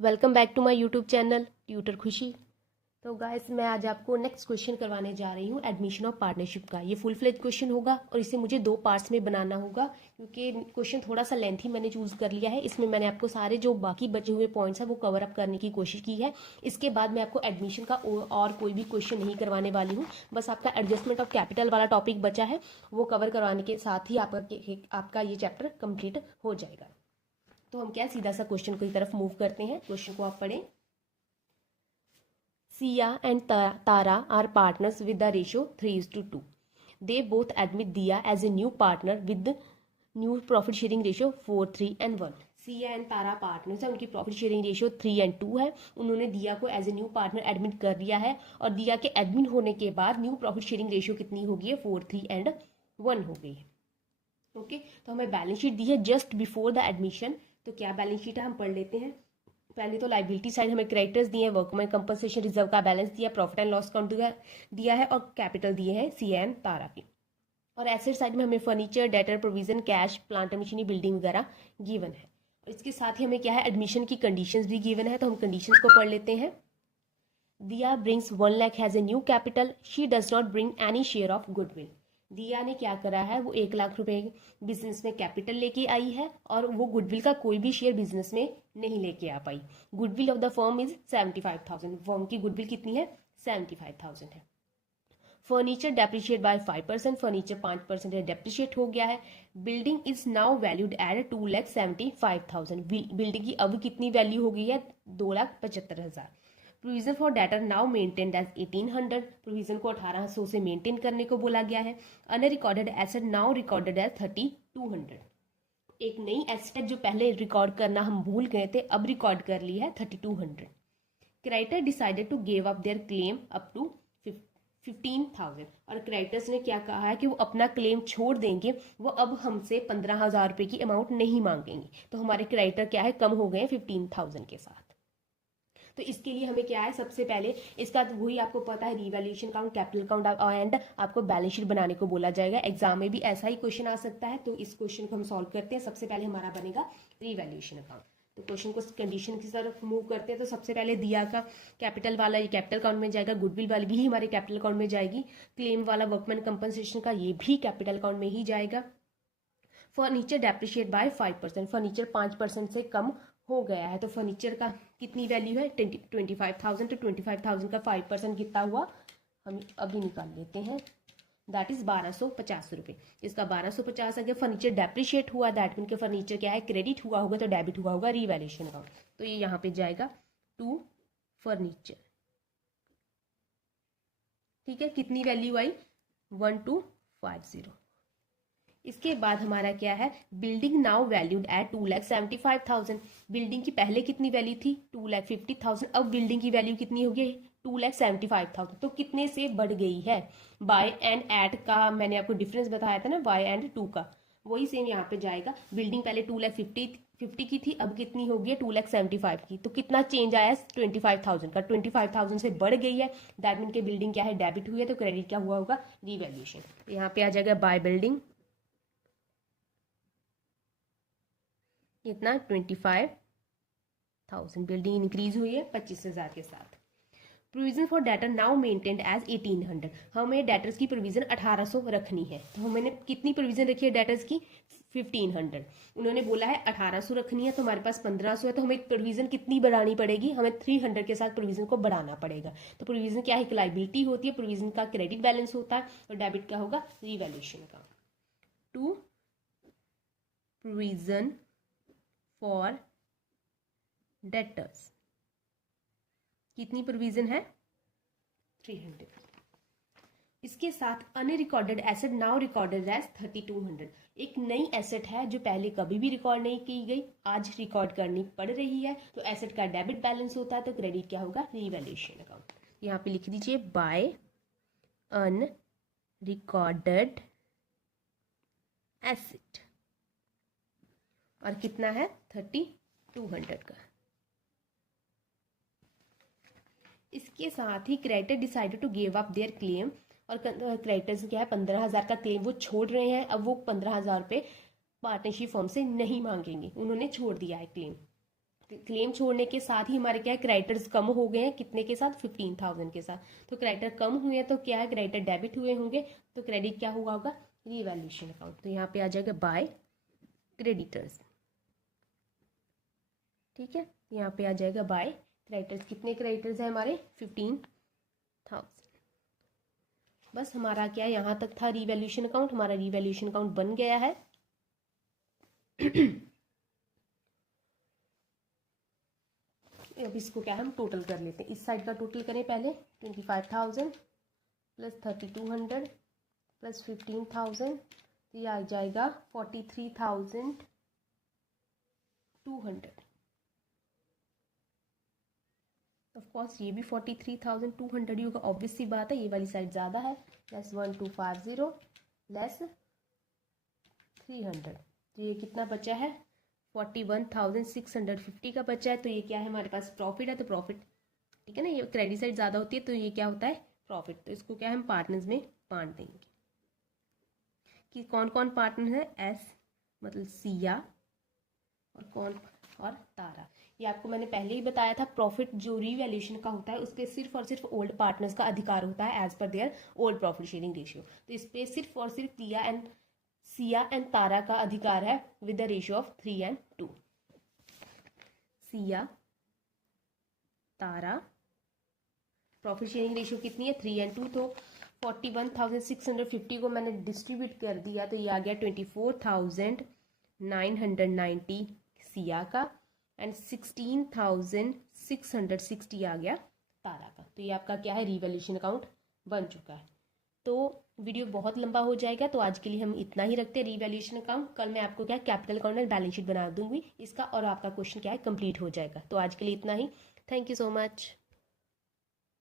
Welcome back to my YouTube channel tutor Khushi. तो guys मैं आज आपको नेक्स्ट क्वेश्चन करवाने जा रही हूँ एडमिशन ऑफ पार्टनरशिप का। ये फुल फ्लेज क्वेश्चन होगा और इसे मुझे दो पार्ट्स में बनाना होगा क्योंकि क्वेश्चन थोड़ा सा लेंथी मैंने चूज़ कर लिया है। इसमें मैंने आपको सारे जो बाकी बचे हुए पॉइंट्स हैं वो कवर अप करने की कोशिश की है। इसके बाद मैं आपको एडमिशन का और कोई भी क्वेश्चन नहीं करवाने वाली हूँ। बस आपका एडजस्टमेंट ऑफ कैपिटल वाला टॉपिक बचा है, वो कवर करवाने के साथ ही आपका ये चैप्टर कंप्लीट हो जाएगा। तो हम क्या सीधा सा क्वेश्चन की तरफ मूव करते हैं। क्वेश्चन को आप पढ़ें। Sia and Tara are partners with the ratio 3:2. They both admit Dia as a new partner with the new profit sharing ratio 4, 3 and 1. Siya and Tara partners है, उनकी प्रॉफिट शेयरिंग रेशियो 3 और 2 है। उन्होंने दिया को as a new partner admit कर दिया है और दिया के एडमिट होने के बाद न्यू प्रॉफिट शेयरिंग रेशियो कितनी हो गई है? 4, 3 एंड 1 हो गई है। ओके, तो हमें बैलेंस शीट दी है जस्ट बिफोर द एडमिशन। तो क्या बैलेंस शीट है हम पढ़ लेते हैं। पहले तो लाइबिलिटी साइड हमें क्रेडिटर्स दिए हैं, वर्कमैन कंपनसेशन रिजर्व का बैलेंस दिया, प्रॉफिट एंड लॉस अकाउंट दिया है और कैपिटल दिए हैं सिया एंड तारा की। और एसेट साइड में हमें furniture, debtor, provision, cash, plant and machinery, building वगैरह गिवन है। और इसके साथ ही हमें क्या है, एडमिशन की कंडीशंस भी गिवन है। तो हम कंडीशंस को पढ़ लेते हैं। दिया brings 1 lakh has a new capital, she does not bring any share of goodwill. दिया ने क्या करा है, वो 1 लाख रुपए बिजनेस में कैपिटल लेके आई है और वो गुडविल का कोई भी शेयर बिजनेस में नहीं लेके आ पाई। Goodwill of the firm is 75,000। Firm की गुडविल कितनी है? 75,000 है। Furniture depreciate by 5%, furniture 5% depreciate हो गया है। Building is now valued at 2,75,000। Building की अब कितनी वैल्यू हो गई है? 2,75,000। Provision for debtor now maintained as 1,800। Provision को 1800 से मेंटेन करने को बोला गया है। Unrecorded asset now recorded as 3,200। एक नई एसेट जो पहले रिकॉर्ड करना हम भूल गए थे, अब रिकॉर्ड कर ली है 3,200। Creditor decided to give up their claim up to 15,000। और क्रेडिटर्स ने क्या कहा है कि वो अपना क्लेम छोड़ देंगे, वो अब हमसे 15,000 रुपए की अमाउंट नहीं मांगेंगे। तो हमारे क्रेडिटर क्या है, कम हो गए 15,000 के साथ। तो इसके लिए हमें क्या है, सबसे पहले इसका वही आपको पता है, revaluation count, capital count and आपको बैलेंस शीट बनाने को बोला जाएगा। एग्जाम में भी ऐसा ही क्वेश्चन आ सकता है। तो इस क्वेश्चन को हम सॉल्व करते हैं। सबसे पहले हमारा बनेगा रिवैल्यूएशन अकाउंट। तो क्वेश्चन को कंडीशन की तरफ मूव करते हैं। तो सबसे पहले दिया का कैपिटल वाला ये कैपिटल अकाउंट में जाएगा, गुडविल वाली भी हमारे कैपिटल अकाउंट में जाएगी, क्लेम वाला वर्कमैन कंपनसेशन का ये भी कैपिटल अकाउंट में ही जाएगा। फर्नीचर डेप्रिशिएट बाय 5%, फर्नीचर 5% से कम हो गया है। तो फर्नीचर का कितनी वैल्यू है? 25,000। तो 25,000 का 5% कितना हुआ, हम अभी निकाल लेते हैं। दैट इज 1,250 रुपये। इसका 1,250 अगर फर्नीचर डेप्रिशिएट हुआ, दैट मीन के फर्नीचर क्या है, क्रेडिट हुआ होगा तो डेबिट हुआ होगा रिवैल्यूएशन अकाउंट। तो ये यहाँ पे जाएगा टू फर्नीचर। ठीक है, कितनी वैल्यू आई? 1,250। इसके बाद हमारा क्या है, building now valued at 2,75,000। Building की पहले कितनी वैल्यू थी? 2,50,000। अब बिल्डिंग की वैल्यू कितनी हो गई? 2,75,000। तो कितने से बढ़ गई है? बाय एंड एट का मैंने आपको डिफरेंस बताया था ना, बाय एंड टू का, वही सेम यहाँ पे जाएगा। बिल्डिंग पहले 2,50,000 की थी, अब कितनी हो गई है? 2,75,000 की। तो कितना चेंज आया? 25,000 का। 25,000 से बढ़ गई है, दैट मीन के बिल्डिंग क्या है, डेबिट हुई है, तो क्रेडिट क्या हुआ होगा? रिवैल्यूएशन। यहाँ पे आ जाएगा बाय बिल्डिंग कितना? 25,000। बिल्डिंग इंक्रीज हुई है 25,000 के साथ। Provision for debtor now maintained as 1,800। हमें डेटर्स की प्रोविजन 1800 रखनी है। तो हमने कितनी प्रोविजन रखी है डेटर्स की? 1,500। उन्होंने बोला है 1800 रखनी है, तो हमारे पास 1,500 है। तो हमें प्रोविजन कितनी बढ़ानी पड़ेगी? हमें 300 के साथ प्रोविजन को बढ़ाना पड़ेगा। तो प्रोविजन क्या है? एक लाइबिलिटी होती है, प्रोविजन का क्रेडिट बैलेंस होता है और डेबिट का होगा रिवैल्यूएशन का। टू प्रोविजन फॉर डेटर्स कितनी प्रोविजन है? 300। इसके साथ unrecorded asset now recorded as 3,200। एक नई एसेट है जो पहले कभी भी रिकॉर्ड नहीं की गई, आज रिकॉर्ड करनी पड़ रही है। तो एसेट का डेबिट बैलेंस होता है, तो क्रेडिट क्या होगा? Revaluation account. यहाँ पे लिख दीजिए बाय अनरिकॉर्डेड एसेट। और कितना है? 3,200 का। इसके साथ ही creditor decided to give up their claim. और क्रेडिटर्स क्या है, 15,000 का क्लेम वो छोड़ रहे हैं। अब वो 15,000 रुपये पार्टनरशिप फर्म से नहीं मांगेंगे, उन्होंने छोड़ दिया है क्लेम। क्लेम छोड़ने के साथ ही हमारे क्या है क्रेडिटर्स कम हो गए हैं, कितने के साथ 15,000 के साथ। तो क्रेडिटर कम हुए हैं तो क्या है क्रेडिटर डेबिट हुए होंगे, तो क्रेडिट क्या हुआ होगा रीवैल्यूएशन अकाउंट। तो यहाँ पे आ जाएगा बाय क्रेडिटर्स, ठीक है। यहाँ पे आ जाएगा बाय क्रेडिटर्स, कितने क्रेडिटर्स है हमारे 15,000। बस हमारा क्या यहाँ तक था रीवैल्यूएशन अकाउंट, हमारा रीवैल्यूएशन अकाउंट बन गया है। अब इसको क्या हम टोटल कर लेते हैं, इस साइड का टोटल करें पहले 25,000 प्लस 3,200 प्लस 15,000, तो ये आ जाएगा 43,200। ऑफ कोर्स ये भी 43,200 ही होगा, ऑब्वियस सी बात है, ये वाली साइड ज़्यादा है। लेस 1250 लेस 300, तो ये कितना बचा है 41,650 का बचा है। तो ये क्या है हमारे पास प्रॉफिट है, तो प्रॉफिट, ठीक है ना, ये क्रेडिट साइड ज़्यादा होती है तो ये क्या होता है प्रॉफिट। तो इसको क्या हम पार्टनर्स में बांट देंगे कि कौन कौन पार्टनर है, एस मतलब सिया और कौन और तारा। ये आपको मैंने पहले ही बताया था, प्रॉफिट जो रीवैल्यूएशन का होता है उस पर सिर्फ और सिर्फ ओल्ड पार्टनर्स का अधिकार होता है as per their old profit sharing ratio. तो इस पर सिर्फ और सिर्फ सिया एंड तारा का अधिकार है with the ratio of 3:2। Siya Tara profit sharing ratio कितनी है 3:2। तो 41,650 को मैंने डिस्ट्रीब्यूट कर दिया तो ये आ गया 24,990 सिया का एंड 16,660 आ गया तारा का। तो ये आपका क्या है रीवैल्यूएशन अकाउंट बन चुका है। तो वीडियो बहुत लंबा हो जाएगा, तो आज के लिए हम इतना ही रखते हैं रीवैल्यूएशन अकाउंट। कल मैं आपको क्या capital account and balance sheet बना दूंगी इसका, और आपका क्वेश्चन क्या है कंप्लीट हो जाएगा। तो आज के लिए इतना ही, थैंक यू सो मच।